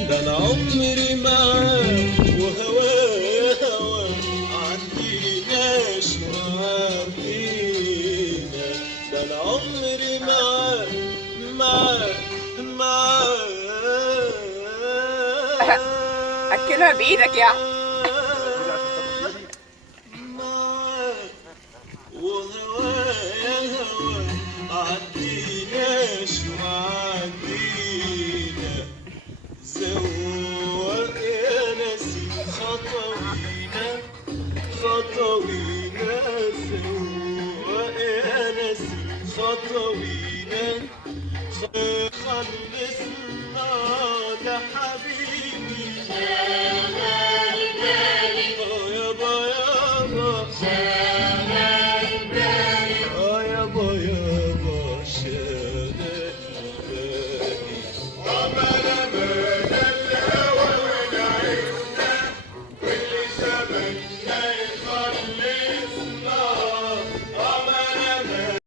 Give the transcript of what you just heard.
ده انا عمري معاك وهواه هوا عديناش وعدينا. ده انا عمري معاك معاك اكلها بايدك يا معاك وهوايا هوا عديناش وعدينا. زوق يا ناسي خطوينا خطوينا. زوق يا ناسي خطوينا. خلصنا ده حبيبي يابا يابا يابا يابا شغال بالي. عمل من الهوى ونعيشنا واللي زمننا